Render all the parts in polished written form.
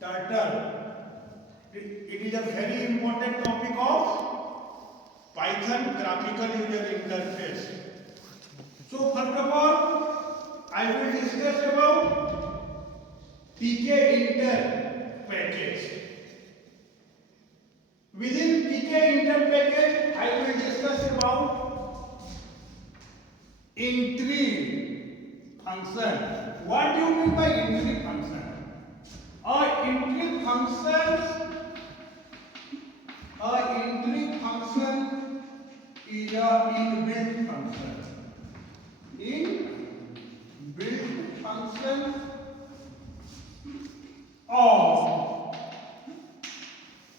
turtle. It is a very important topic of Python graphical user interface. So first of all, I will discuss about tkinter package. Within tkinter package, I will discuss about entry function. What do you mean by entry function? Entry function is a inbuilt function. Inbuilt function of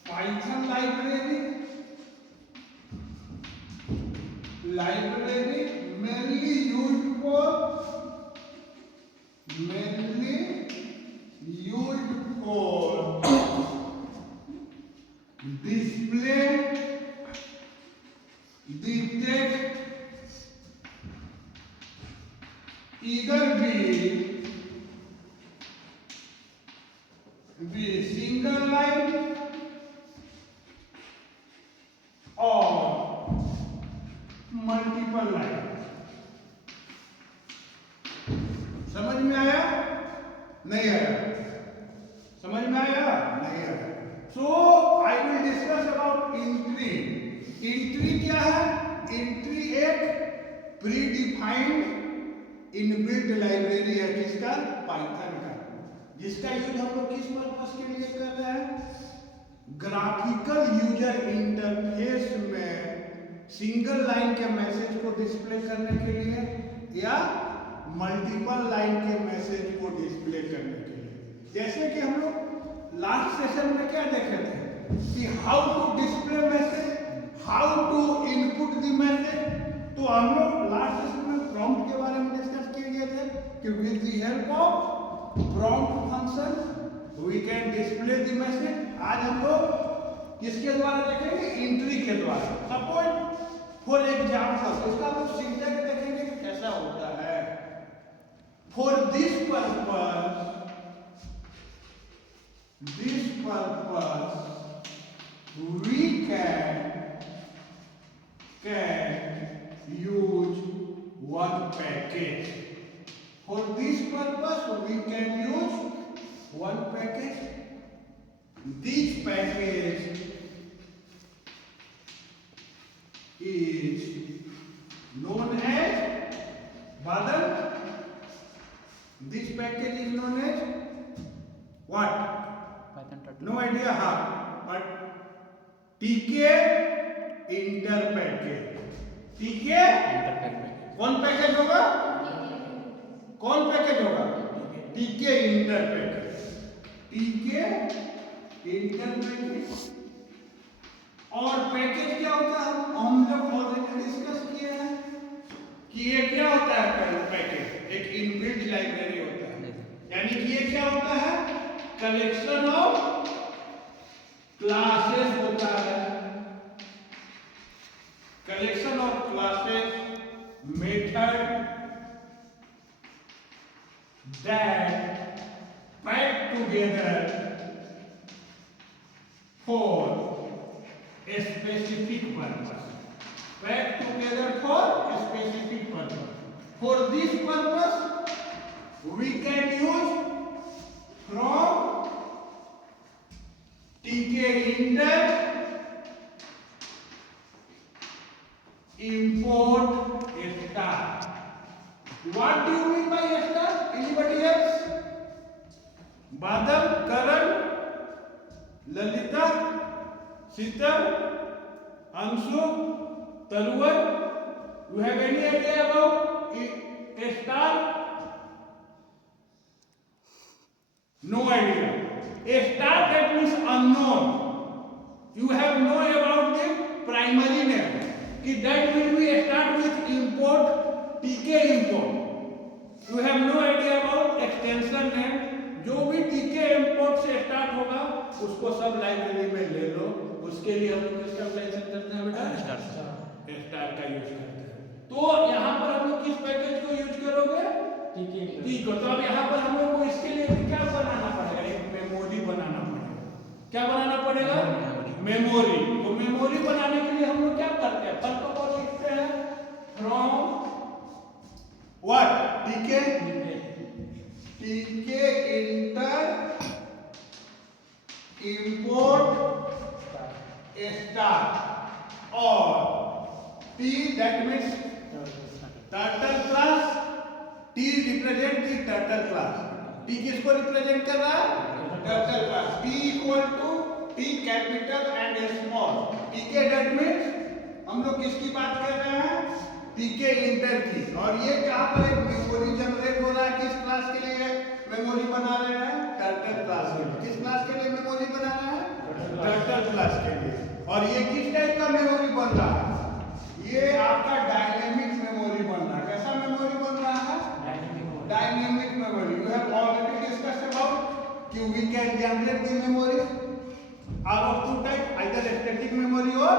Python library mainly used for display the text either be single line or multiple line. समझ में आया? नहीं आया? समझ में आया? नहीं आया? So I will discuss about entry. Entry क्या है? Entry एक predefined inbuilt library है किसका? Python का, जिसका यूज हम लोग किस पर्पस के लिए कर रहे हैं? ग्राफिकल यूजर इंटरफेस में सिंगल लाइन के मैसेज को डिस्प्ले करने के लिए या मल्टीपल लाइन के मैसेज को डिस्प्ले करने के लिए। जैसे कि हम लोग लास्ट सेशन में क्या देखे थे कि how to display message, how to input the message. तो हम लोग लास्ट सेशन में प्रॉम्प्ट के बारे में डिस्कस किए थे कि with the help of prompt function we can display the message. आज हम लोग किसके द्वारा देखेंगे? एंट्री के द्वारा। सपोज फॉर एग्जांपल इसका हम लोग सिंटैक्स देखेंगे कि कैसा होता है। For this purpose we can use one package. For this purpose we can use one package. This package is known as Badal. This package is known as what? No idea how, but tkinter package. कौन package होगा? कौन package होगा? tkinter package. tkinter package। और package क्या होता है? हम लोग ऑलरेडी डिस्कस किए हैं कि ये क्या होता है? पैकेज एक इनबिल्ट लाइब्रेरी होता है, यानी कि ये क्या होता है? कलेक्शन ऑफ क्लासेस होता है। Collection of classes, method that pack together for a specific purpose. Pack together for a specific purpose. For this purpose, we can use from tkinter import star. What do you mean by star? Anybody else? Badal, Karan, Lalita, Sitar, Anshu, Tarwar, you have any idea about a star? No idea. A star that means unknown. You have no about the primary name. That will be start with import, tk import. You have no idea about extension name. जो भी tk import से start होगा उसको सब library में ले लो। उसके लिए हम लोग किसका अप्लाइजेशन करते हैं बेटा? स्टार का यूज करते हैं। तो यहाँ पर हम लोग किस पैकेज को यूज करोगे? ठीक है। तो अब यहाँ पर हम लोग को इसके लिए क्या बनाना पड़ेगा? एक मेमोरी बनाना क्या बनाना पड़ेगा? मेमोरी। तो मेमोरी बनाने के लिए हम लोग क्या करते हैं? फर्स्ट ऑफ ऑल लिखते हैं from what? Tkinter import star और t that means turtle class. T represent the turtle class. T किसको रिप्रेजेंट कर रहा है? Turtle class. T equal to t capital and small. T k that means हम लोग किसकी बात कर रहे हैं? टी के इंटर की। और ये कहां पर एक मेमोरी जनरेट हो रहा है? किस क्लास के लिए मेमोरी बना रहे हैं? टर्टल क्लास के लिए। किस क्लास के लिए मेमोरी बना रहे हैं? टर्टल क्लास के लिए। और ये किस टाइप का मेमोरी बन रहा है? ये आपका डायनेमिक मेमोरी बन रहा है। कैसा मेमोरी बन रहा है? Dynamic memory. You have already discussed about कि we can generate the memory out of two type, either static memory और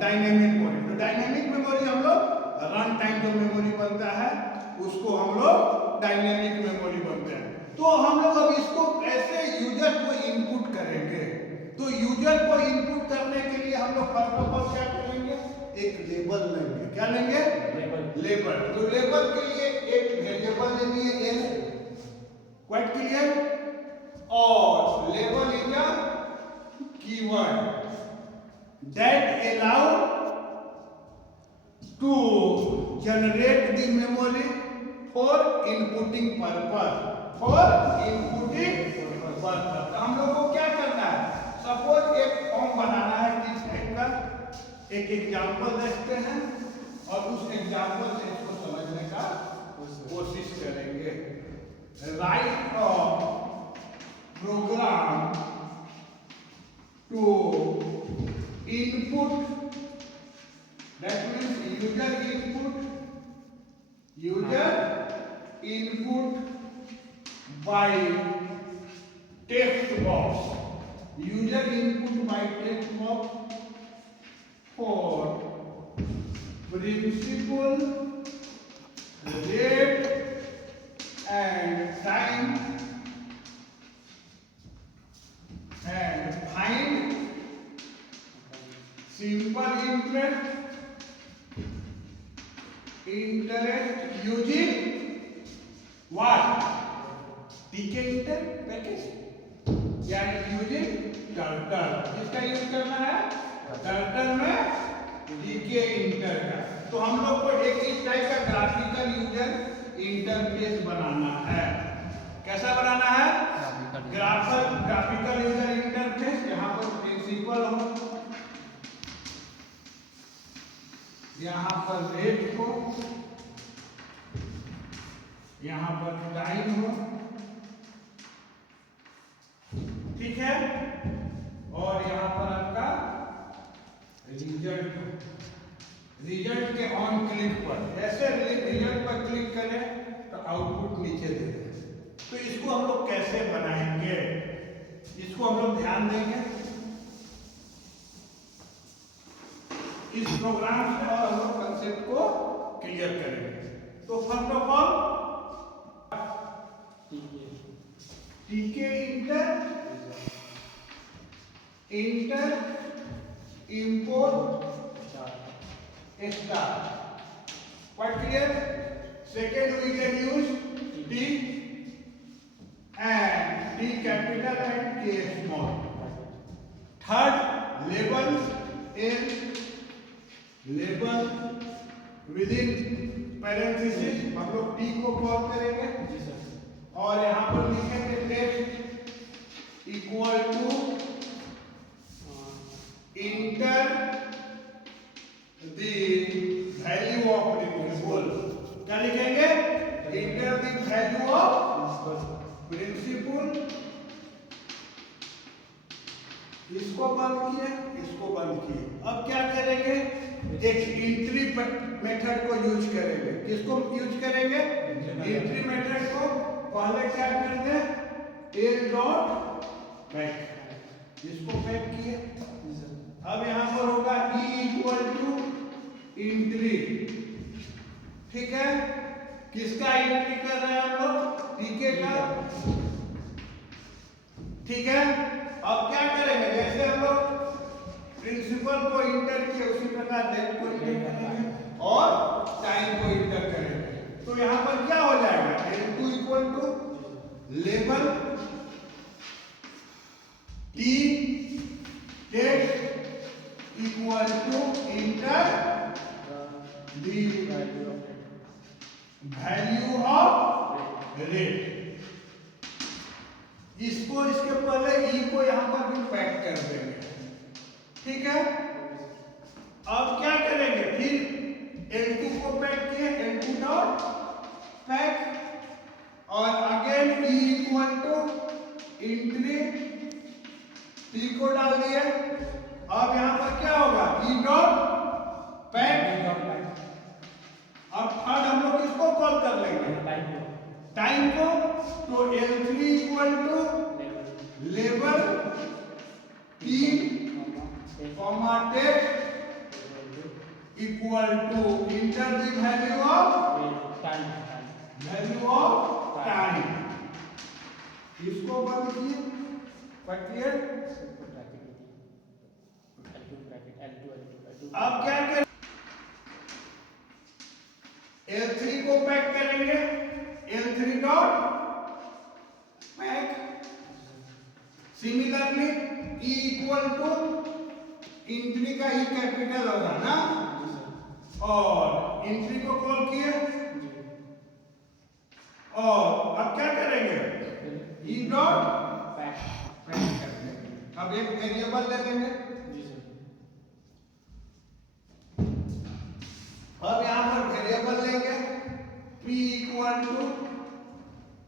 डायनेमिक मेमोरी। तो डायनेमिक मेमोरी हम लोग रन टाइम जो मेमोरी बनता है उसको हम लोग डायनेमिक मेमोरी बनते हैं। तो हम लोग अब इसको कैसे यूजर को इनपुट करेंगे? तो यूजर को इनपुट करने के लिए हम लोग फर्स्ट ऑफ ऑल क्या करेंगे? एक लेबल लेंगे। क्या लेंगे? लेबल। तो लेबल के लिए एक वेरिएबल लेनी है एन, क्वाइट क्लियर। और label is a keyword that allow to generate the memory for inputting purpose. हम लोग को क्या करना है? सपोज एक फॉर्म बनाना है किस टाइप का, एक एग्जाम्पल देखते हैं और उस एग्जाम्पल से इसको समझने का कोशिश करेंगे। Write a program to input, that means user input by text box. User input by text box for principal, rate and time and find simple interest using what? TK inter package या using turtle। किसका use करना है? Turtle में टीके inter का। तो हम लोग को एक इस टाइप का ग्राफिकल यूजर इंटरफेस बनाना है। कैसा बनाना है? Graphical user interface. यहाँ पर प्रिंसिपल हो, यहाँ पर रेट हो, यहाँ पर टाइम हो, ठीक है। और यहाँ पर आपका रिजल्ट के ऑन क्लिक पर ऐसे रिजल्ट पर क्लिक करें तो आउटपुट नीचे दे दें। तो इसको हम लोग कैसे बनाएंगे? इसको हम लोग ध्यान देंगे इस प्रोग्राम से और हम लोग कंसेप्ट को क्लियर करेंगे। तो फर्स्ट ऑफ ऑल टीके inter import star, quite clear. Second we can use T and T capital and K small. Third label within parenthesis हम लोग T को कॉल करेंगे और यहाँ पर लिखेंगे text equal to enter the value of principal। क्या लिखेंगे? enter the value of principal। इसको बंद किए, इसको बंद किए। अब क्या करेंगे? एक एंट्री मेथड को यूज करेंगे। किसको यूज करेंगे? एंट्री मेथड को। पहले क्या कर दे? a डॉट बैक, इसको बैक किए। अब यहां पर होगा e इक्वल टू एंट्री, ठीक है। किसका एंट्री कर रहे हैं हम लोग? टीके का, ठीक है। अब क्या करेंगे, जैसे हम लोग प्रिंसिपल को इंटर किए उसी प्रकार डेट को इंटर करेंगे और टाइम को इंटर करेंगे। तो यहाँ पर क्या हो जाएगा, L2 equal to level T date equal to enter the value of rate. इसको इसके पहले ई को यहां पर भी पैक कर देंगे, ठीक है। अब क्या करेंगे, फिर L2 को पैक किए, L2 डॉट पैक और again e equal to entry t को डाल दिए। अब यहां पर क्या होगा, ई डॉट पैक। अब थर्ड हम लोग इसको कॉल कर लेंगे टाइम को, तो L3 equal to level t comma text equal to enter the value of time. इसको बंद किए, पढ़िए। अब क्या करें, L3 को पैक करेंगे, L3 dot pack. Similarly E equal to entry का E कैपिटल होगा ना, और इंट्री को कॉल किए। और अब क्या करेंगे, E डॉट पैक करेंगे। अब एक वेरिएबल ले लेंगे। अब यहां पर वेरिएबल लेंगे, p इक्वल टू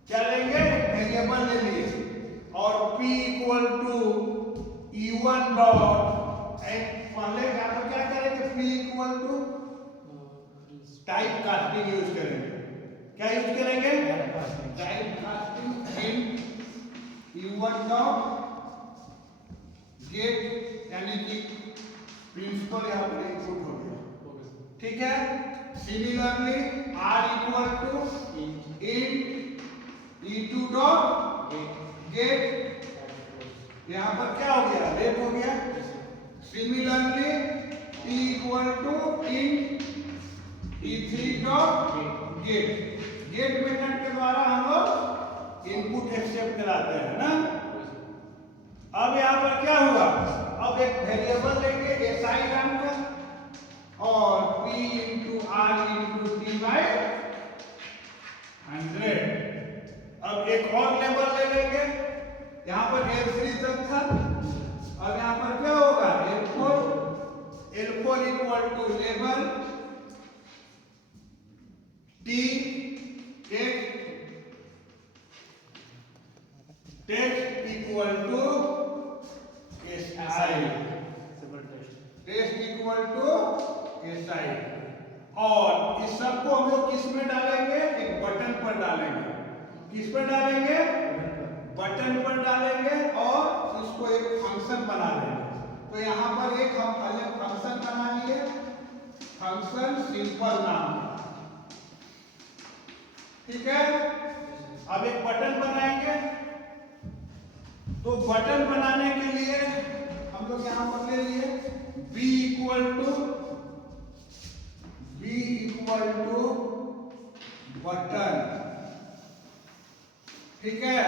क्या लेंगे, वेरिएबल ले लिए और p equal to e1 dot पहले यहां पर क्या करेंगे, p equal to type casting use करेंगे। क्या यूज करेंगे, type casting in e1 dot get, यानी कि प्रिंसिपल यहां पर इनपुट हो गया, ठीक है। Similarly r equal to int e2 dot get, यहां पर क्या हो गया, रेट हो गया। Similarly t equal to int e3 dot get. Get method के द्वारा हम लोग इनपुट एक्सेप्ट कराते हैं ना। अब यहां पर क्या हुआ, अब एक वेरिएबल लेंगे SI नाम का और p into r into t by 100। अब एक और लेवल ले लेंगे, यहां पर L3 तक था। अब यहां पर क्या होगा, L4 इक्वल टू लेवल t text equal to SI, test equal to SI। और इस सबको हम लोग किस में डालेंगे, एक बटन पर डालेंगे। किस पर डालेंगे, बटन पर डालेंगे और इसको एक फंक्शन बना लेंगे। तो यहाँ पर एक हम अलग फंक्शन बना लिए, फंक्शन सिंपल नाम, ठीक है। अब एक बटन बनाएंगे, तो बटन बनाने के लिए हम लोग यहां पर ले लिए b इक्वल टू बटन, ठीक है।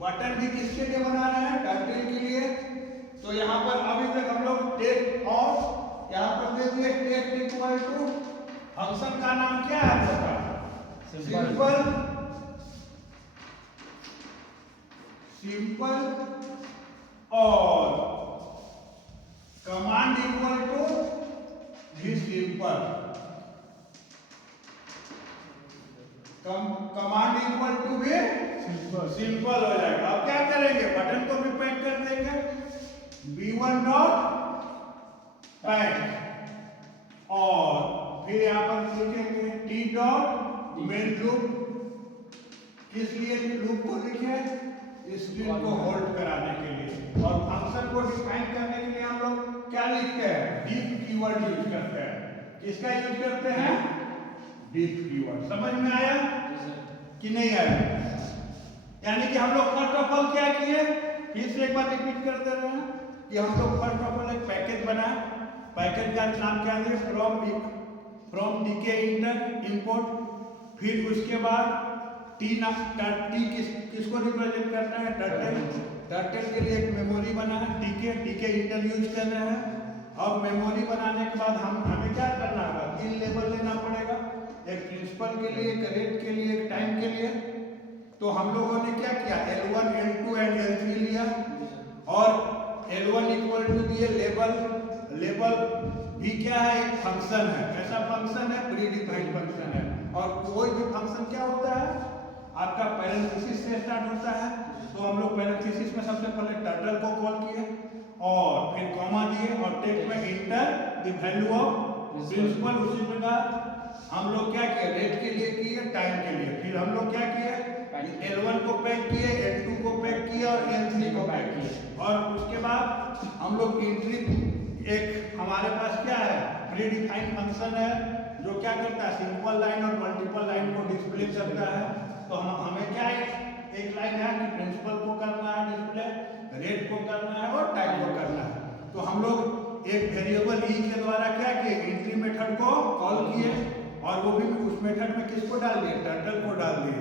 बटन भी किसके लिए बना रहे हैं, टर्टल के लिए। तो यहां पर अभी तक हम लोग टेक्स्ट और यहां पर दे दिए टेक्स्ट इक्वल टू, फंक्शन का नाम क्या है आपका, सिंपल और कमांड इक्वल टू भी सिंपल। कमांड इक्वल टू भी सिंपल हो जाएगा। अब क्या करेंगे, बटन को भी पैक कर देंगे, b1 डॉट पैक और फिर यहां पर लिखेंगे t डॉट मेन लूप। किस लिए लूप को लिखे, स्ट्रिंग को होल्ड कराने के लिए। और फंक्शन को डिफाइन करने के लिए हम लोग क्या लिखते हैं, डिफ कीवर्ड यूज करते हैं। किसका यूज करते हैं, डिफ कीवर्ड। समझ में आया कि नहीं आया, यानी कि हम लोग फर्स्ट ऑफ ऑल क्या किए, फिर से से एक बार रिपीट करते रहे हैं कि हम लोग फर्स्ट ऑफ ऑल एक पैकेज बनाए। पैकेज का नाम क्या है? From tkinter import. फिर उसके बाद टी किसको रिप्रेजेंट करता है? टर्टल। टर्टल के लिए एक मेमोरी बना है डीके इंटर यूज कर रहे हैं। अब मेमोरी बनाने के बाद हमें क्या करना होगा? 3 लेबल लेना पड़ेगा, एक प्रिंसिपल के लिए, एक रेट के लिए, एक टाइम के लिए। तो हम लोगों ने क्या किया? L1, L2 एंड L3 लिया और L1 इक्वल टू दिए लेबल भी क्या है? एक फंक्शन है। ऐसा फंक्शन है, प्री डिफाइंड फंक्शन है। और कोई भी फंक्शन क्या होता है? आपका पैरेंथेसिस से स्टार्ट होता है। तो हम लोग पैरेंथेसिस में सबसे पहले टर्टल को कॉल किए और फिर कॉमा दिए और टेक्स्ट में enter the value of principal. उसी प्रकार हम लोग क्या किए? रेट के लिए किए, टाइम के लिए। फिर हम लोग क्या किए? L1 को पैक किए, L2 को पैक किए और L3 को पैक किए। और उसके बाद हम लोग एंट्री, एक हमारे पास क्या है? प्री डिफाइंड फंक्शन है जो क्या करता है? सिंपल लाइन और मल्टीपल लाइन को डिस्प्ले करता है। तो हमें क्या एक लाइन है कि प्रिंसिपल को करना है डिस्प्ले, रेट को करना है और टाइम को करना है। तो हम लोग एक वेरिएबल ई के द्वारा क्या किए? एंट्री मेथड को कॉल किए और वो भी उस मेथड में किसको डाल दिए? टर्टल को डाल दिए।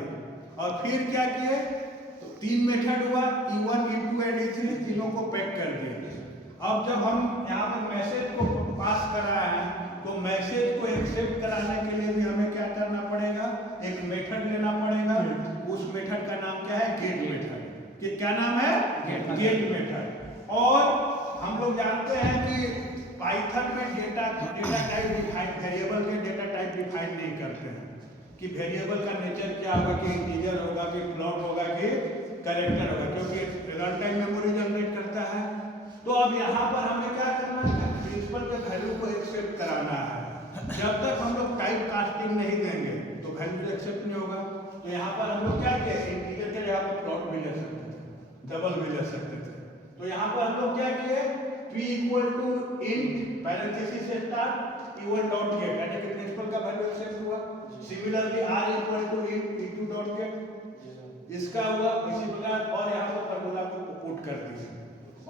और फिर क्या किए? तो 3 मेथड हुआ, E1, E2 एंड E3, तीनों को पैक कर दिए। अब जब हम यहाँ पर मैसेज को पास कर रहे हैं तो मैसेज को एक्सेप्ट कराने के लिए भी हमें क्या करना पड़ेगा? एक मेथड लेना पड़ेगा। उस मेथड का नाम क्या है? Get method. कि क्या नाम है? Get method. और हम लोग जानते हैं कि पाइथन में डेटा टाइप डिफाइन, वेरिएबल के डेटा टाइप डिफाइन नहीं करते हैं कि वेरिएबल का नेचर क्या होगा, कि इंटीजर होगा, कि फ्लोट होगा, कि कैरेक्टर होगा, क्योंकि रन टाइम मेमोरी जनरेट करता है। तो अब यहाँ पर हमें क्या करना है? प्रिंसिपल के वैल्यू को एक्सेप्ट कराना है। जब तक हम लोग टाइप कास्टिंग नहीं देंगे तो वैल्यू एक्सेप्ट नहीं होगा। तो यहाँ पर हम लोग क्या किए? इंटीजर के जगह पर फ्लोट भी ले सकते थे, डबल भी ले सकते थे। तो यहाँ पर हम लोग क्या किए? p equal to int parenthesis से स्टार्ट E1 डॉट गेट, यानी कि प्रिंसिपल का वैल्यू एक्सेप्ट हुआ। Similarly r equal to int E2 dot get, इसका हुआ इसी प्रकार। और यहाँ पर फॉर्मूला को पुट कर दिया।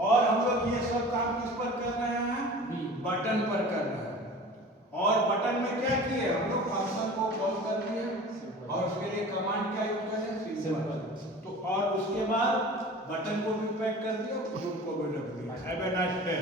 और हम लोग ये सब काम किस पर कर रहे हैं? बटन पर कर रहे हैं। और बटन में क्या किए? हम लोग फंक्शन को कॉल कर दिए और उसके लिए कमांड क्या यूज करें? सिंपल। तो और उसके बाद बटन को भी पैक कर दिया, ग्रुप को भी रख दिया। Have a nice day.